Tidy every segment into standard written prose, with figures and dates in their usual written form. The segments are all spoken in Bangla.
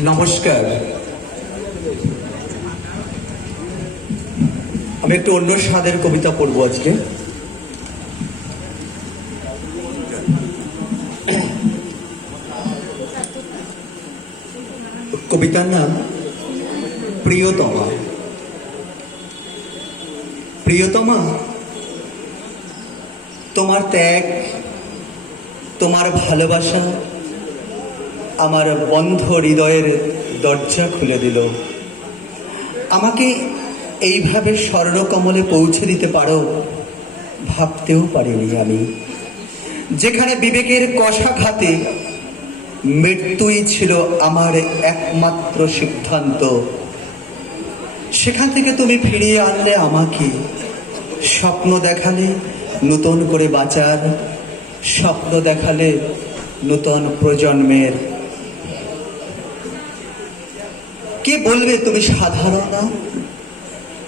নমস্কার। আমি একটু অন্য স্বাদের কবিতা পড়ব আজকে। কবিতার নাম প্রিয়তমা। প্রিয়তমা, তোমার ত্যাগ, তোমার ভালোবাসা আমার বন্ধ হৃদয়ের দরজা খুলে দিল। আমাকে এইভাবে স্বর্ণকমলে পৌঁছে দিতে পারো ভাবতেও পারিনি আমি। যেখানে বিবেকের কষাঘাতে মৃত্যুই ছিল আমার একমাত্র সিদ্ধান্ত, সেখান থেকে তুমি ফিরিয়ে আনলে আমাকে। স্বপ্ন দেখালে নতুন করে বাঁচার, স্বপ্ন দেখালে নতুন প্রজন্মের। কে বলবে তুমি সাধারণ না?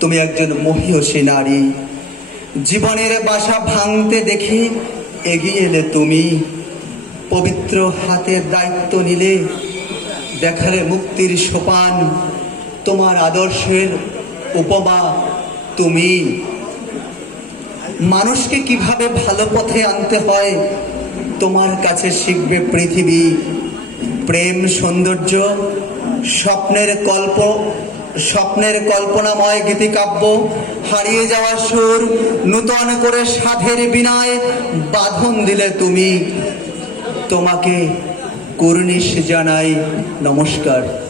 তুমি একজন মহীয়সী নারী। জীবনের বাসা ভাঙতে দেখে এগিয়ে এলে তুমি। পবিত্র হাতের দায়িত্ব নিলে, দেখালে মুক্তির সোপান। তোমার আদর্শের উপমা তুমি। মানুষকে কিভাবে ভালো পথে আনতে হয় তোমার কাছে শিখবে পৃথিবী। প্রেম, সৌন্দর্য, স্বপ্নের কল্পনাময় গীতিকাব্য, হারিয়ে যাওয়া সুর নূতন করে সাধের বিনায় বাঁধন দিলে তুমি। তোমাকে কুর্নিশ জানাই নমস্কার।